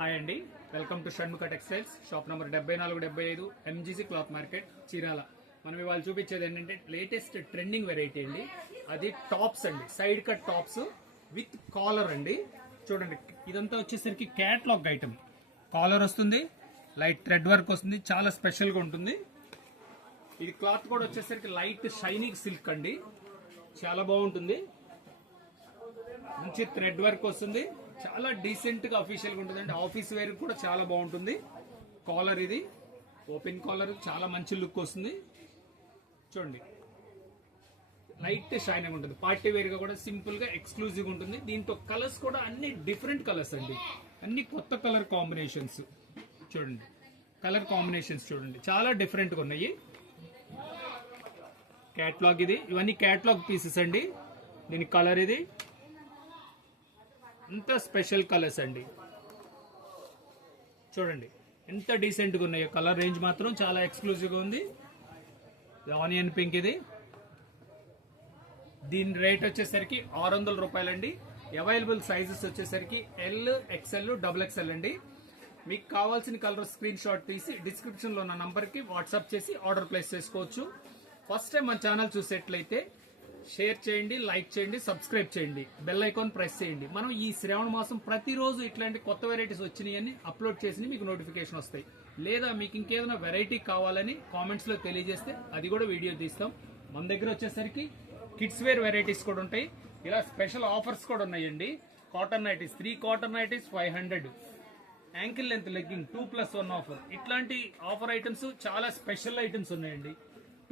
Hi అండి, welcome to Shanmukha textiles. Shop number 7475 MGC cloth market, Chirala. మనం ఇవాళ చూపించేది ఏంటంటే లేటెస్ట్ ట్రెండింగ్ వెరైటీ అండి. అది టాప్స్ అండి, side cut tops with collar అండి. చూడండి, ఇదంతా వచ్చేసరికి క్యాట్లాగ్ ఐటమ్. కాలర్ వస్తుంది, లైట్ థ్రెడ్ వర్క్ వస్తుంది, చాలా స్పెషల్గా ఉంటుంది. ఇది క్లాత్ కూడా వచ్చేసరికి లైట్ షైనింగ్ సిల్క్ అండి, చాలా బాగుంటుంది. మంచి థ్రెడ్ వర్క్ వస్తుంది, చాలా డీసెంట్ గా అఫీషియల్ గా ఉంటుందండి. ఆఫీస్ వేర్ కూడా చాలా బాగుంటుంది. కాలర్ ఇది ఓపెన్ కాలర్, చాలా మంచి లుక్ వస్తుంది. చూడండి, లైట్ షైనింగ్ ఉంటుంది. పార్టీ వేర్ గా కూడా సింపుల్ గా ఎక్స్క్లూజివ్ ఉంటుంది. దీంట్లో కలర్స్ కూడా అన్ని డిఫరెంట్ కలర్స్ అండి, అన్ని కొత్త కలర్ కాంబినేషన్స్. చూడండి, కలర్ కాంబినేషన్స్ చూడండి, చాలా డిఫరెంట్ గా ఉన్నాయి. క్యాట్లాగ్ ఇది, ఇవన్నీ క్యాట్లాగ్ పీసెస్ అండి. దీని కలర్ ఇది, ఎంత స్పెషల్ కలర్స్ అండి. చూడండి ఎంత డీసెంట్ గా ఉన్నాయో. కలర్ రేంజ్ మాత్రం చాలా ఎక్స్క్లూజివ్ గా ఉంది. ఆనియన్ పింక్ ఇది. దీని రేట్ వచ్చేసరికి 600 రూపాయలండి. అవైలబుల్ సైజెస్ వచ్చేసరికి ఎల్, ఎక్స్ఎల్, XXL అండి. మీకు కావాల్సిన కలర్ స్క్రీన్ షాట్ తీసి డిస్క్రిప్షన్ లో ఉన్న నంబర్ కి వాట్సాప్ చేసి ఆర్డర్ ప్లేస్ చేసుకోవచ్చు. ఫస్ట్ టైం మన ఛానల్ చూసేట్లయితే షేర్ చేయండి, లైక్ చేయండి, సబ్స్క్రైబ్ చేయండి, బెల్ ఐకాన్ ప్రెస్ చేయండి. మనం ఈ శ్రావణ మాసం ప్రతిరోజు ఇట్లాంటి కొత్త వెరైటీస్ వచ్చినాయని అప్లోడ్ చేసి మీకు నోటిఫికేషన్ వస్తాయి. లేదా మీకు ఇంకేదైనా వెరైటీ కావాలని కామెంట్స్ లో తెలియజేస్తే అది కూడా వీడియో తీస్తాం. మన దగ్గర వచ్చేసరికి కిడ్స్ వేర్ వెరైటీస్ కూడా ఉంటాయి. ఇలా స్పెషల్ ఆఫర్స్ కూడా ఉన్నాయండి. Cotton nighties 3 cotton nighties 500, ankle length legging 2+1 offer. ఇట్లాంటి ఆఫర్ ఐటమ్స్ చాలా స్పెషల్ ఐటమ్స్ ఉన్నాయండి.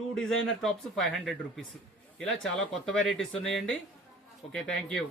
2 డిజైనర్ టాప్స్ 500 రూపీస్. ఇలా చాలా కొత్త వెరైటీస్ ఉన్నాయండి. Okay, thank you.